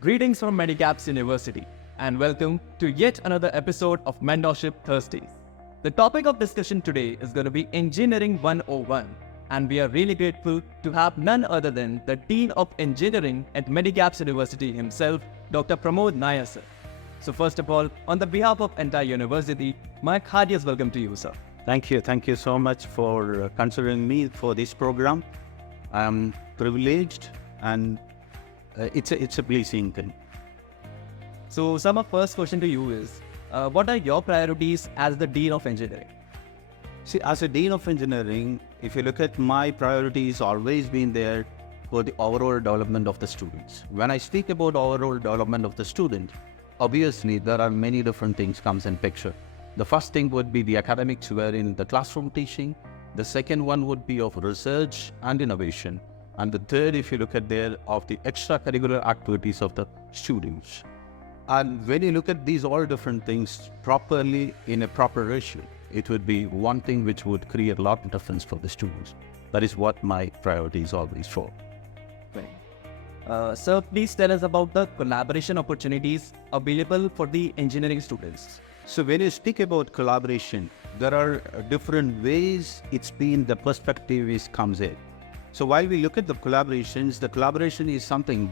Greetings from Medicaps University and welcome to yet another episode of Mentorship Thursdays. The topic of discussion today is going to be Engineering 101, and we are really grateful to have none other than the Dean of Engineering at Medicaps University himself, Dr. Pramod Nair, sir. So first of all, on the behalf of entire university, my heartiest welcome to you, sir. Thank you. Thank you so much for considering me for this program. I'm privileged and it's a pleasing thing. So sir, my first question to you is, what are your priorities as the Dean of Engineering? See, as a Dean of Engineering, if you look at my priorities, always been there for the overall development of the students. When I speak about overall development of the student, obviously there are many different things comes in picture. The first thing would be the academics wherein the classroom teaching. The second one would be of research and innovation. And the third, if you look at there, of the extracurricular activities of the students. And when you look at these all different things properly in a proper ratio, it would be one thing which would create a lot of difference for the students. That is what my priority is always for. Sir, please tell us about the collaboration opportunities available for the engineering students. So when you speak about collaboration, there are different ways the perspective comes in. So while we look at the collaboration is something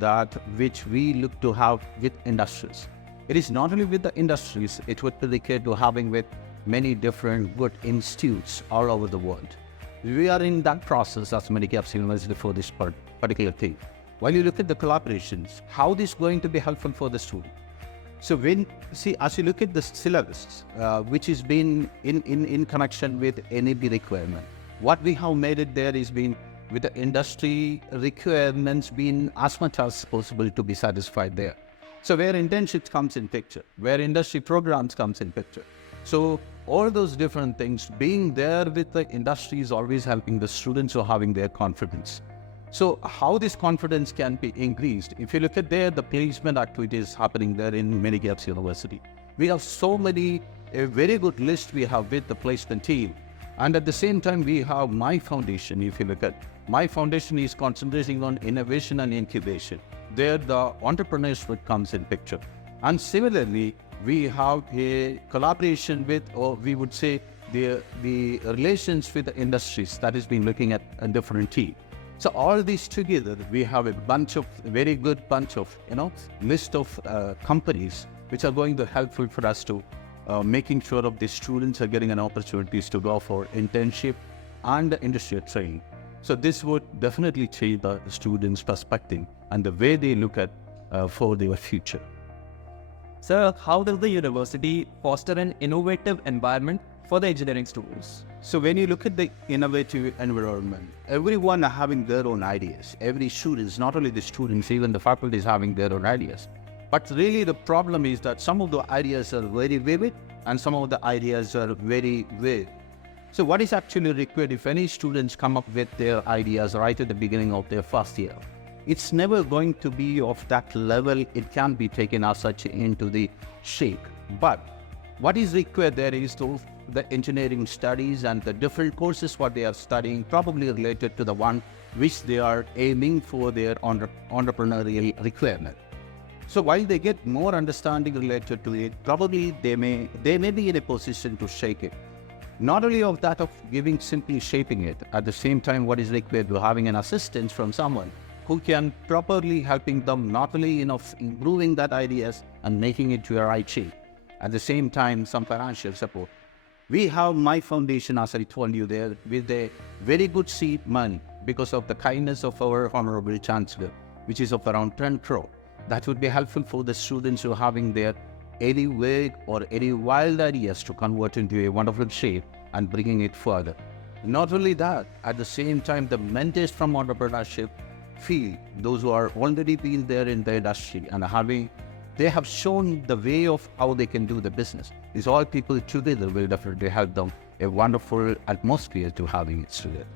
which we look to have with industries. It is not only with the industries, it would be the case to having with many different good institutes all over the world. We are in that process as Medicaps University for this particular thing. While you look at the collaborations, how this is going to be helpful for the student? So as you look at the syllabus, which has been in connection with NAB requirement, what we have made it there is been with the industry requirements being as much as possible to be satisfied there. So where internships comes in picture, where industry programs comes in picture. So all those different things being there with the industry is always helping the students who are having their confidence. So how this confidence can be increased? If you look at there, the placement activities happening there in Medicaps University. We have a very good list we have with the placement team. And at the same time, we have my foundation. If you look at my foundation is concentrating on innovation and incubation. There the entrepreneurship comes in picture. And similarly, we have a collaboration with, or we would say the relations with the industries that has been looking at a different team. So all these together, we have a very good bunch of, list of companies which are going to helpful for us to making sure of the students are getting an opportunities to go for internship and industry training. So this would definitely change the students' perspective and the way they look at for their future. Sir, how does the university foster an innovative environment for the engineering students? So when you look at the innovative environment, everyone are having their own ideas. Every student, not only the students, even the faculty is having their own ideas. But really the problem is that some of the ideas are very vivid and some of the ideas are very vague. So what is actually required if any students come up with their ideas right at the beginning of their first year? It's never going to be of that level. It can be taken as such into the shape. But what is required there is the engineering studies and the different courses what they are studying, probably related to the one which they are aiming for their entrepreneurial requirement. So while they get more understanding related to it, probably they may be in a position to shape it. Not only of that of simply shaping it, at the same time what is required to having an assistance from someone who can properly helping them not only improving that ideas and making it to a right shape. At the same time, some financial support. We have my foundation, as I told you there, with a very good seed money because of the kindness of our Honorable Chancellor, which is of around 10 crore. That would be helpful for the students who are having their any vague or any wild ideas to convert into a wonderful shape and bringing it further. Not only that, at the same time, the mentors from entrepreneurship field, those who are already been there in the industry and they have shown the way of how they can do the business. These all people together will definitely help them a wonderful atmosphere to having it together.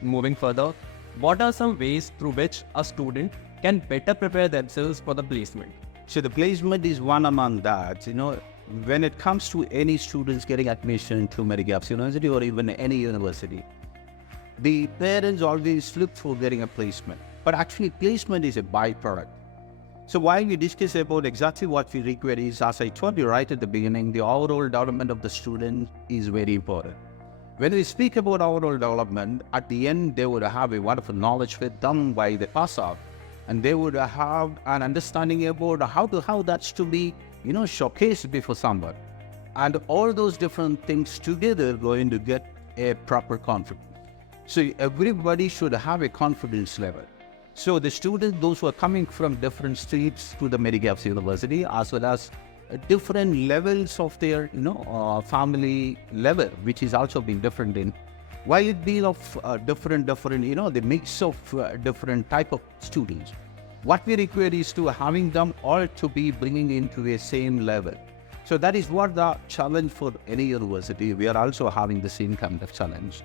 Moving further, what are some ways through which a student can better prepare themselves for the placement? So the placement is one among that. When it comes to any students getting admission to Medicaps University or even any university, the parents always look for getting a placement. But actually placement is a byproduct. So while we discuss about exactly what we require is, as I told you right at the beginning, the overall development of the student is very important. When we speak about overall development, at the end, they would have a wonderful knowledge with them while they pass out. And they would have an understanding about how that's to be, showcased before someone. And all those different things together going to get a proper confidence. So everybody should have a confidence level. So the students, those who are coming from different streets to the Medicaps University, as well as different levels of their, family level, which is also being different in, while it being of different, the mix of different type of students. What we require is to having them all to be bringing into a same level. So that is what the challenge for any university. We are also having the same kind of challenge.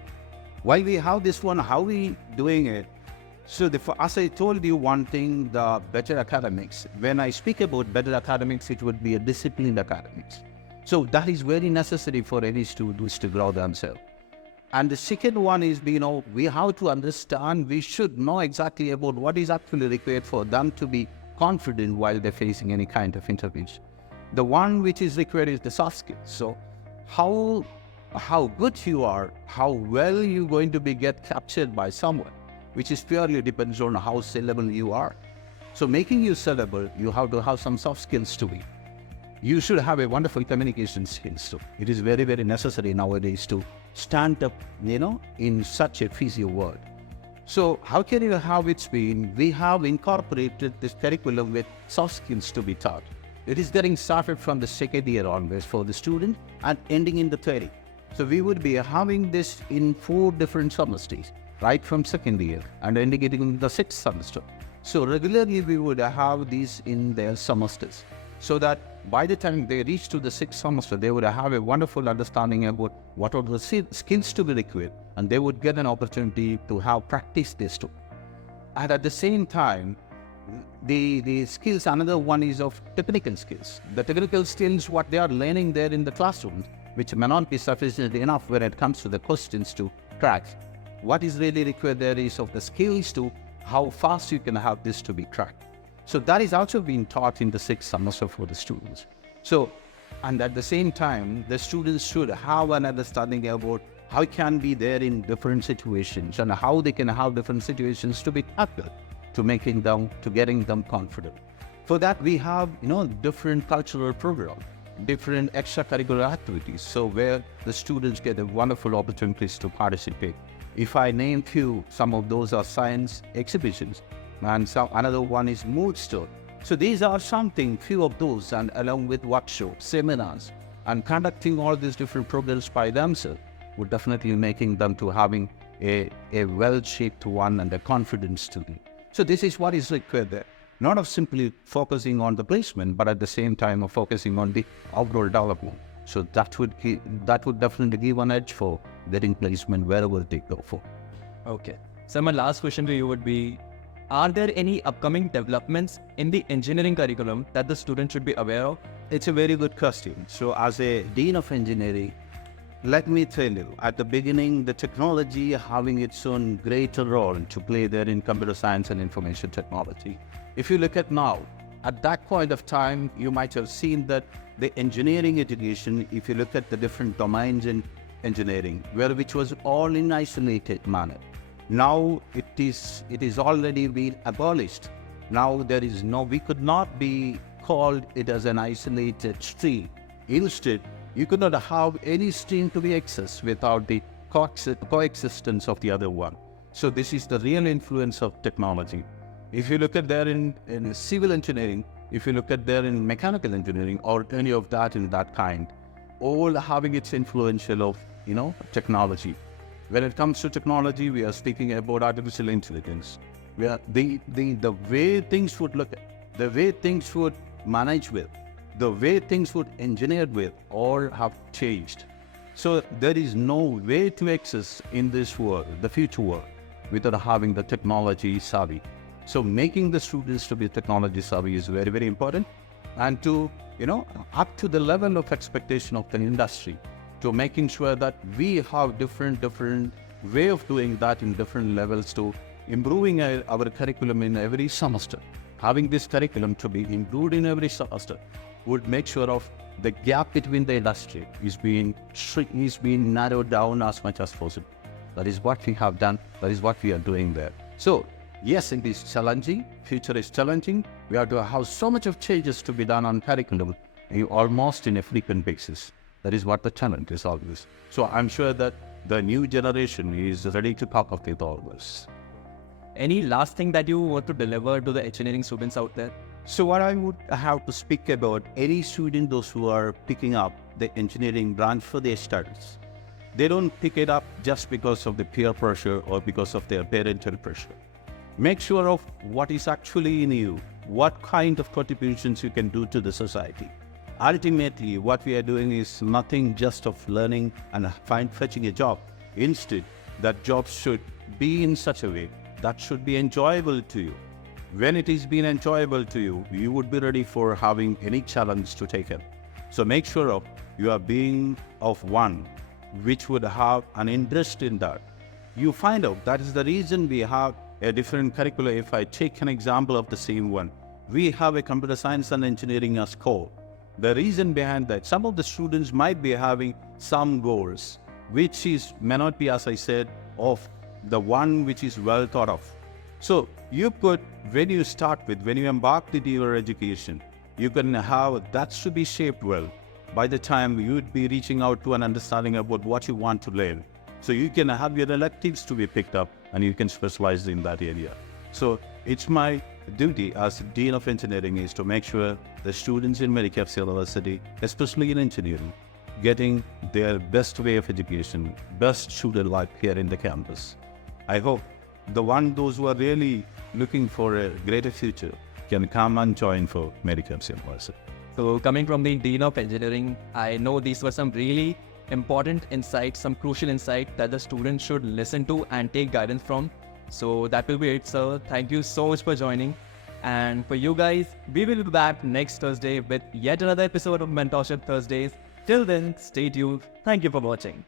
While we have this one, how we doing it? So as I told you one thing, the better academics. When I speak about better academics, it would be a disciplined academics. So that is very necessary for any students to grow themselves. And the second one is, we have to understand, we should know exactly about what is actually required for them to be confident while they're facing any kind of interviews. The one which is required is the soft skills. So how good you are, how well you're going to be get captured by someone, which is purely depends on how sellable you are. So making you sellable, you have to have some soft skills to be. You should have a wonderful communication skills too. It is very, very necessary nowadays to stand up, in such a busy world. So how can you have it been? We have incorporated this curriculum with soft skills to be taught. It is getting started from the second year onwards for the student and ending in the third year. So we would be having this in 4 different semesters, right from second year and ending it in the 6th semester. So regularly we would have these in their semesters, so that by the time they reach to the 6th semester, they would have a wonderful understanding about what are the skills to be required, and they would get an opportunity to have practiced this too. And at the same time, the skills, another one is of technical skills. The technical skills, what they are learning there in the classroom, which may not be sufficient enough when it comes to the questions to crack. What is really required there is of the skills to how fast you can have this to be cracked. So that is also being taught in the 6th semester for the students. So, and at the same time, the students should have an understanding about how it can be there in different situations and how they can have different situations to be tackled, to getting them confident. For that, we have, different cultural programs, different extracurricular activities. So where the students get a wonderful opportunities to participate. If I name few, some of those are science exhibitions, and another one is mood store. So these are few of those, and along with workshops, seminars, and conducting all these different programs by themselves would definitely making them to having a well-shaped one and a confidence to them. So this is what is required there. Not of simply focusing on the placement, but at the same time of focusing on the overall development. So that would definitely give an edge for getting placement wherever they go for. Okay. So my last question to you would be, are there any upcoming developments in the engineering curriculum that the student should be aware of? It's a very good question. So as a Dean of Engineering, let me tell you, at the beginning, the technology having its own greater role to play there in computer science and information technology. If you look at now, at that point of time, you might have seen that the engineering education, if you look at the different domains in engineering, which was all in isolated manner. Now it is already been abolished. Now we could not be called it as an isolated stream. Instead, you could not have any stream to be accessed without the coexistence of the other one. So this is the real influence of technology. If you look at there in civil engineering, if you look at there in mechanical engineering or any of that in that kind, all having its influential of, technology. When it comes to technology, we are speaking about artificial intelligence. Where the way things would look at, the way things would manage with, the way things would engineer with, all have changed. So there is no way to access in this world, the future world, without having the technology savvy. So making the students to be technology savvy is very, very important. And to, up to the level of expectation of the industry, to making sure that we have different way of doing that in different levels, to improving our curriculum in every semester. having this curriculum to be improved in every semester would make sure of the gap between the industry is being narrowed down as much as possible. That is what we have done. That is what we are doing there. So yes, it is challenging. Future is challenging. We have to have so much of changes to be done on curriculum, almost in a frequent basis. That is what the challenge is always. So I'm sure that the new generation is ready to cope up with all this. Any last thing that you want to deliver to the engineering students out there? So what I would have to speak about any student, those who are picking up the engineering branch for their studies, they don't pick it up just because of the peer pressure or because of their parental pressure. Make sure of what is actually in you, what kind of contributions you can do to the society. Ultimately, what we are doing is nothing just of learning and fetching a job. Instead, that job should be in such a way that should be enjoyable to you. When it is being enjoyable to you, you would be ready for having any challenge to take it. So make sure of you are being of one which would have an interest in that. You find out that is the reason we have a different curriculum. If I take an example of the same one, we have a computer science and engineering as core. The reason behind that, some of the students might be having some goals, which may not be, as I said, of the one which is well thought of. So when you embark into your education, you can have that should be shaped well. By the time you would be reaching out to an understanding about what you want to learn. So you can have your electives to be picked up and you can specialize in that area. So it's my duty as Dean of Engineering is to make sure the students in Medicaps University, especially in engineering, getting their best way of education, best student life here in the campus. I hope those who are really looking for a greater future can come and join for Medicaps University. So coming from the Dean of Engineering, I know these were some really important insights, some crucial insight that the students should listen to and take guidance from. So that will be it, sir. Thank you so much for joining. And for you guys, we will be back next Thursday with yet another episode of Mentorship Thursdays. Till then, stay tuned. Thank you for watching.